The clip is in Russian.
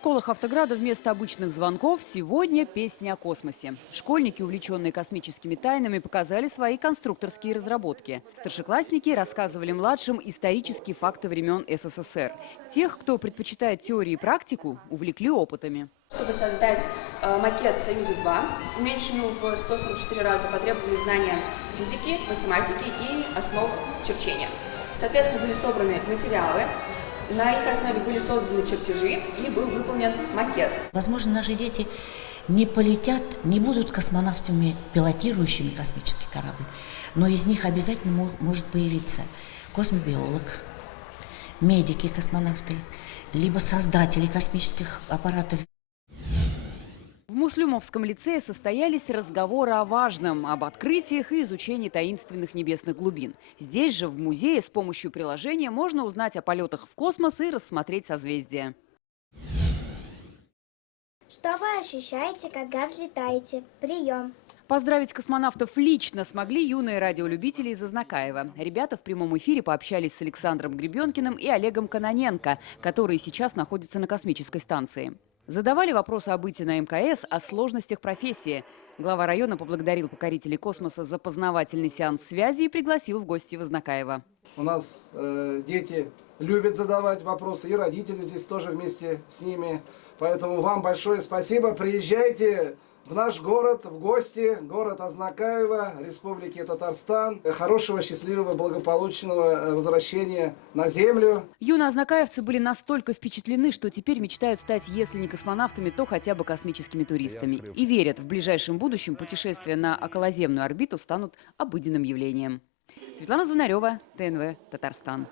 школах Автограда вместо обычных звонков сегодня песня о космосе. Школьники, увлеченные космическими тайнами, показали свои конструкторские разработки. Старшеклассники рассказывали младшим исторические факты времен СССР. Тех, кто предпочитает теорию и практику, увлекли опытами. Чтобы создать макет «Союза-2», уменьшенную в 144 раза, потребовали знания физики, математики и основ черчения. Соответственно, были собраны материалы, на их основе были созданы чертежи и был выполнен макет. Возможно, наши дети не полетят, не будут космонавтами, пилотирующими космический корабль, но из них обязательно может появиться космобиолог, медики-космонавты, либо создатели космических аппаратов. В Муслюмовском лицее состоялись разговоры о важном, об открытиях и изучении таинственных небесных глубин. Здесь же, в музее, с помощью приложения можно узнать о полетах в космос и рассмотреть созвездия. Что вы ощущаете, когда взлетаете? Прием. Поздравить космонавтов лично смогли юные радиолюбители из Азнакаева. Ребята в прямом эфире пообщались с Александром Гребенкиным и Олегом Кононенко, которые сейчас находятся на космической станции. Задавали вопросы о быте на МКС, о сложностях профессии. Глава района поблагодарил покорителей космоса за познавательный сеанс связи и пригласил в гости в Азнакаево. У нас дети любят задавать вопросы, и родители здесь тоже вместе с ними. Поэтому вам большое спасибо. Приезжайте в наш город, в гости, город Азнакаево, Республики Татарстан. Хорошего, счастливого, благополучного возвращения на землю. Юные азнакаевцы были настолько впечатлены, что теперь мечтают стать, если не космонавтами, то хотя бы космическими туристами. И верят, в ближайшем будущем путешествия на околоземную орбиту станут обыденным явлением. Светлана Звонарева, ТНВ, Татарстан.